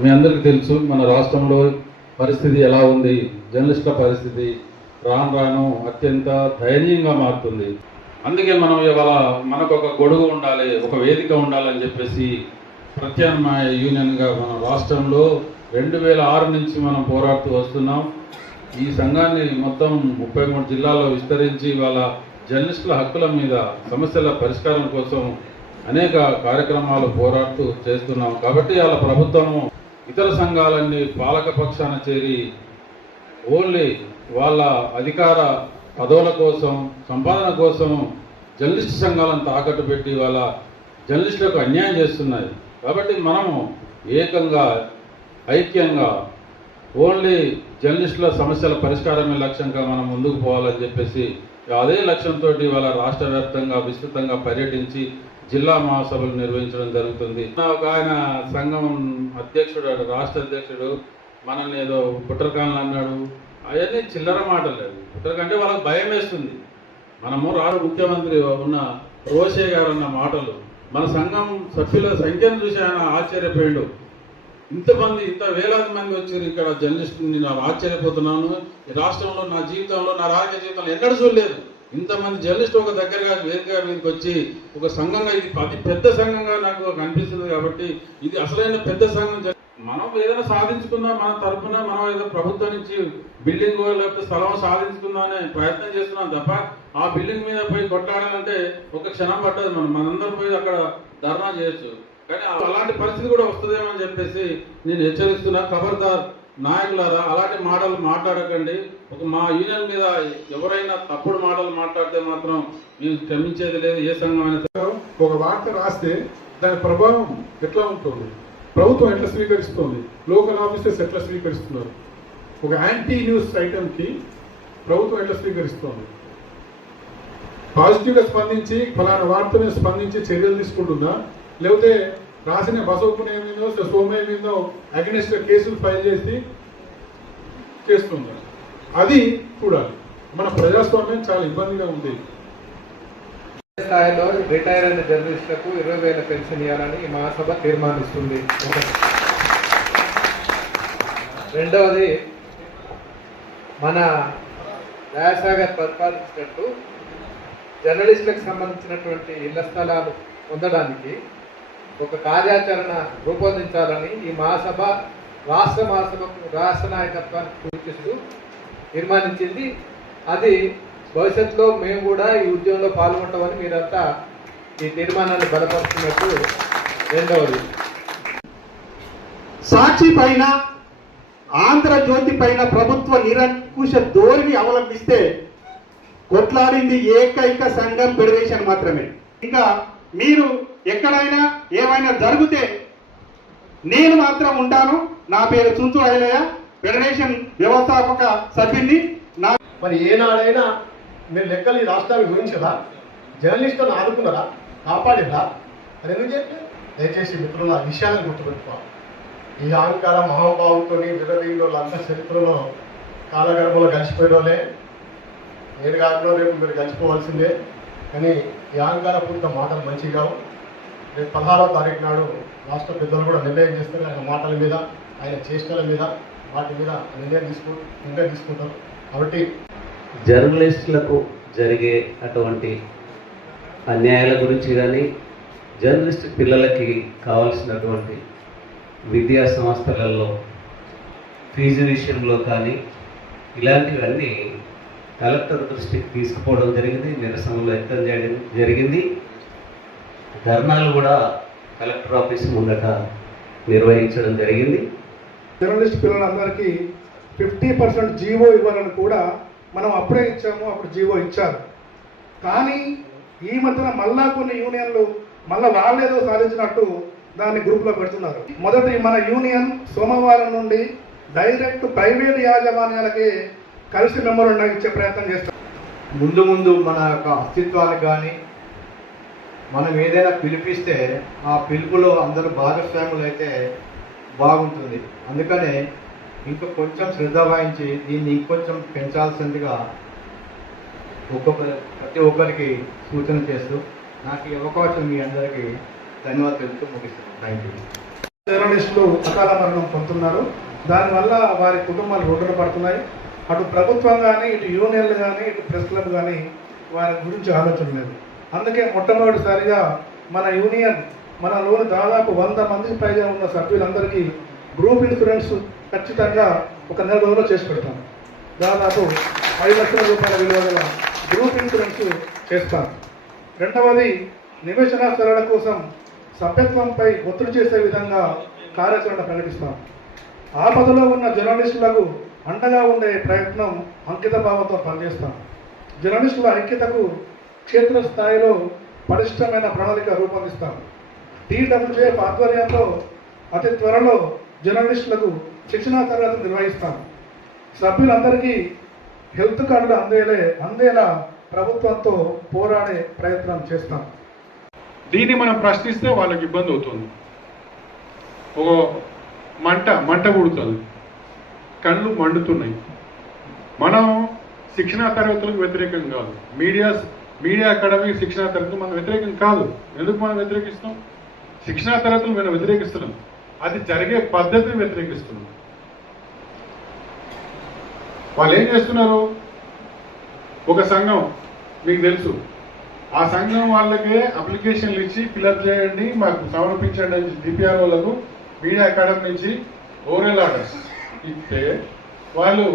మీ అందరికీ తెలుసు మన రాష్ట్రంలో పరిస్థితి ఎలా ఉంది? జర్నలిస్టుల పరిస్థితి రాను రాను అత్యంత దయనీయంగా మారుతుంది. అందుకే మనం ఇవాళ మనకు ఒక గొడుగు ఉండాలి ఒక వేదిక ఉండాలని చెప్పేసి ప్రత్యామ్నాయ యూనియన్గా మన రాష్ట్రంలో రెండు వేల ఆరు నుంచి మనం పోరాడుతూ వస్తున్నాం. ఈ సంఘాన్ని మొత్తం ముప్పై మూడు జిల్లాల్లో విస్తరించి ఇవాళ జర్నలిస్టుల హక్కుల మీద సమస్యల పరిష్కారం కోసం అనేక కార్యక్రమాలు పోరాడుతూ చేస్తున్నాం. కాబట్టి వాళ్ళ ప్రభుత్వము ఇతర సంఘాలన్నీ పాలక పక్షాన చేరి ఓన్లీ వాళ్ళ అధికార పదవుల కోసం సంపాదన కోసం జర్నలిస్ట్ సంఘాలను తాకట్టు పెట్టి వాళ్ళ జర్నలిస్టులకు అన్యాయం చేస్తున్నాయి. కాబట్టి మనము ఏకంగా ఐక్యంగా ఓన్లీ జర్నలిస్టుల సమస్యల పరిష్కారమే లక్ష్యంగా మనం ముందుకు పోవాలని చెప్పేసి అదే లక్ష్యంతో వాళ్ళ రాష్ట్ర వ్యాప్తంగా విస్తృతంగా పర్యటించి జిల్లా మహాసభలు నిర్వహించడం జరుగుతుంది. ఒక ఆయన సంఘం అధ్యక్షుడు రాష్ట్ర అధ్యక్షుడు మనల్ని ఏదో పుట్టరకాలను అన్నాడు. అవన్నీ చిల్లర మాటలు అవి పుట్టరకంటే వాళ్ళకి భయం వేస్తుంది. మనము రాడు ముఖ్యమంత్రి ఉన్న రోషే గారు అన్న మాటలు మన సంఘం సభ్యుల సంఖ్యను చూసి ఆయన ఆశ్చర్యపోయాడు. ఇంతమంది ఇంత వేలాది మంది వచ్చారు ఇక్కడ జర్నలిస్ట్ నేను ఆశ్చర్యపోతున్నాను. ఈ రాష్ట్రంలో నా జీవితంలో నా రాజకీయ జీవితంలో ఎన్నడూ చూడలేదు. ఇంతమంది జర్నలిస్ట్ ఒక దగ్గరగా వేదిక మీదకి వచ్చి ఒక సంఘంగా ఇది అతి పెద్ద సంఘంగా నాకు కనిపిస్తుంది కాబట్టి ఇది అసలైన పెద్ద సంఘం. మనం ఏదైనా సాధించుకుందాం మన తరఫున మనం ఏదో ప్రభుత్వం నుంచి బిల్డింగ్ లేకపోతే స్థలం సాధించుకుందాం అనే ప్రయత్నం చేస్తున్నాం తప్ప ఆ బిల్డింగ్ మీద పోయి కొట్లాడాలంటే ఒక క్షణం పట్టదు. మనం మనందరం పోయి అక్కడ ధర్నా చేయొచ్చు. కానీ అలాంటి పరిస్థితి కూడా వస్తుందేమో అని చెప్పేసి నేను హెచ్చరిస్తున్నా. ఖబర్దార్ నాయకులారా అలాంటి మాటలు మాట్లాడకండి. ఒక మా యూనియన్ మీద ఎవరైనా తప్పుడు మాటలు మాట్లాడితే మాత్రం మేము క్షమించేది లేదు ఏ సంఘం ఒక వార్త రాస్తే దాని ప్రభావం ఎట్లా ఉంటుంది? ప్రభుత్వం ఎట్లా స్వీకరిస్తుంది? లోకల్ ఆఫీసర్స్ ఎట్లా స్వీకరిస్తున్నారు? ఒక యాంటీ న్యూస్ ఐటమ్కి ప్రభుత్వం ఎట్లా స్వీకరిస్తుంది? పాజిటివ్గా స్పందించి ఫలానా వార్తని స్పందించి చర్యలు తీసుకుంటుందా? లేకపోతే రాసిన బసోపునే మీదో సోమయ్య మీద అగ్నిస్ట్ కేసులు ఫైల్ చేసి చేస్తుంది అది చూడాలి. మన ప్రజాస్వామ్యం చాలా ఇబ్బందిగా ఉంది. స్థాయిలో రిటైర్ అయిన జర్నలిస్టులకు ఇరవై వేల పెన్షన్ ఇవ్వాలని మహాసభ తీర్మానిస్తుంది. రెండవది మన దయాసాగర్ ప్రతిపాదించినట్టు జర్నలిస్టులకు సంబంధించినటువంటి ఇళ్ళ స్థలాలు పొందడానికి ఒక కార్యాచరణ రూపొందించాలని ఈ మహాసభ రాష్ట్ర మహాసభకు రాష్ట్ర నాయకత్వానికి సూచిస్తూ తీర్మానించింది. అది భవిష్యత్తులో మేము కూడా ఈ ఉద్యమంలో పాల్గొంటామని మీరంతా ఈ తీర్మానాన్ని బలపరుస్తున్నట్టు రెండవది. సాక్షి పైన ఆంధ్రజ్యోతి పైన ప్రభుత్వ నిరంకుశ ధోరణి అవలంబిస్తే కొట్లాడింది ఏకైక సంఘం ఫెడరేషన్ మాత్రమే. ఇంకా మీరు ఎక్కడైనా ఏమైనా జరిగితే నేను మాత్రం ఉంటాను. నా పేరు చుంచు ఐలయ్య ఫెడరేషన్ వ్యవస్థాపక సభ్యుని నా మరి ఏనాడైనా మీరు లెక్కలు ఈ రాష్ట్రానికి గురించదా జర్నలిస్టులను ఆదుకున్నారా? కాపాడిరా? అది ఎందుకు చెప్పలేదు దయచేసి మిత్రులు ఆ విషయాలను గుర్తుపెట్టుకోవాలి. ఈ అహంకార మహాభావంతో విరవీళ్ళు వాళ్ళంతా చరిత్రలో కాలగర్భంలో కలిసిపోయినోలే నేను కాకుండా రేపు మీరు కలిసిపోవాల్సిందే కానీ ఈ అహంకారపూరిత మాటలు మంచివి కావు. రేపు పదహారో తారీఖు నాడు రాష్ట్ర పెద్దలు కూడా నిర్ణయం చేస్తారు. ఆయన మాటల మీద ఆయన చేష్టల మీద వాటి మీద నిర్ణయం తీసుకు నిర్ణయం తీసుకుంటారు. కాబట్టి జర్నలిస్టులకు జరిగే అటువంటి అన్యాయాల గురించి కానీ జర్నలిస్ట్ పిల్లలకి కావాల్సినటువంటి విద్యా సంస్థలలో ఫీజు విషయంలో కానీ ఇలాంటివన్నీ కలెక్టర్ దృష్టికి తీసుకుపోవడం జరిగింది. నిరసనలు వ్యక్తం చేయడం జరిగింది. ధర్నాలు కూడా కలెక్టర్ ఆఫీస్ ముందట నిర్వహించడం జరిగింది. జర్నలిస్ట్ పిల్లలందరికీ ఫిఫ్టీ పర్సెంట్ జీవో ఇవ్వాలని కూడా మనం అప్పుడే ఇచ్చాము అప్పుడు జీవో ఇచ్చారు. కానీ ఈ మధ్యన మళ్ళా కొన్ని యూనియన్లు మళ్ళా వాళ్ళేదో సాధించినట్టు దాన్ని గ్రూప్లో పెడుతున్నారు. మొదటి మన యూనియన్ సోమవారం నుండి డైరెక్ట్ ప్రైవేట్ యాజమాన్యాలకి కలిసి మెమోరండం ఇచ్చే ప్రయత్నం చేస్తాం ముందు ముందు మన యొక్క అస్తిత్వానికి కానీ మనం ఏదైనా పిలిపిస్తే ఆ పిలుపులో అందరూ భాగస్వాములు అయితే బాగుంటుంది. అందుకనే ఇంకా కొంచెం శ్రద్ధ వహించి దీన్ని ఇంకొంచెం పెంచాల్సిందిగా ఒక్కొక్క ప్రతి ఒక్కరికి సూచన చేస్తూ నాకు ఈ అవకాశం మీ అందరికీ ధన్యవాదాలు తెలుపుతూ ముగిస్తున్నాను. థ్యాంక్ యూ జర్నలిస్టులు అకాల మరణం పొందుతున్నారు. దానివల్ల వారి కుటుంబాలు రోడ్డున పడుతున్నాయి. అటు ప్రభుత్వం కానీ ఇటు యూనియన్లు కానీ ఇటు ప్రెస్ క్లబ్ కానీ వారి గురించి ఆలోచన లేదు. అందుకే మొట్టమొదటిసారిగా మన యూనియన్ మనలోని దాదాపు వంద మందికి పైగా ఉన్న సభ్యులందరికీ గ్రూప్ ఇన్సూరెన్స్ ఖచ్చితంగా ఒక నెల రోజుల్లో చేసి పెడతాం. దాదాపు ఐదు లక్షల రూపాయల విలువ గల గ్రూప్ ఇన్సూరెన్స్ చేస్తాం. రెండవది నివేశన స్థలాల కోసం సభ్యత్వంపై ఒత్తిడి చేసే విధంగా కార్యాచరణ ప్రకటిస్తాం. ఆపదలో ఉన్న జర్నలిస్టులకు అండగా ఉండే ప్రయత్నం అంకిత భావంతో పనిచేస్తాం. జర్నలిస్టుల ఐక్యతకు క్షేత్రస్థాయిలో పటిష్టమైన ప్రణాళిక రూపొందిస్తాము. టీడబ్ల్యూఎఫ్ ఆధ్వర్యంలో అతి త్వరలో జర్నలిస్టులకు శిక్షణా తరగతులు నిర్వహిస్తాం సభ్యులందరికీ హెల్త్ కార్డులు అందేలే అందేలా ప్రభుత్వంతో పోరాడే ప్రయత్నం చేస్తాం. దీన్ని మనం ప్రశ్నిస్తే వాళ్ళకి ఇబ్బంది అవుతుంది. ఒక మంట మంట పుడుతుంది కళ్ళు మండుతున్నాయి. మనం శిక్షణా తరగతులకు వ్యతిరేకం కాదు. మీడియా మీడియా అకాడమీ శిక్షణా తరగతులు మనం వ్యతిరేకం కాదు. ఎందుకు మనం వ్యతిరేకిస్తాం శిక్షణా తరగతులు మనం వ్యతిరేకిస్తున్నాం. అది జరిగే పద్ధతిని వ్యతిరేకిస్తున్నాం. వాళ్ళు ఏం చేస్తున్నారు? ఒక సంఘం మీకు తెలుసు. ఆ సంఘం వాళ్ళకే అప్లికేషన్లు ఇచ్చి ఫిల్అప్ చేయండి మాకు సమర్పించండి అని డిపిఆర్ వాళ్ళకు మీడియా అకాడమీ నుంచి ఓరల్ ఆర్డర్స్ ఇస్తే వాళ్ళు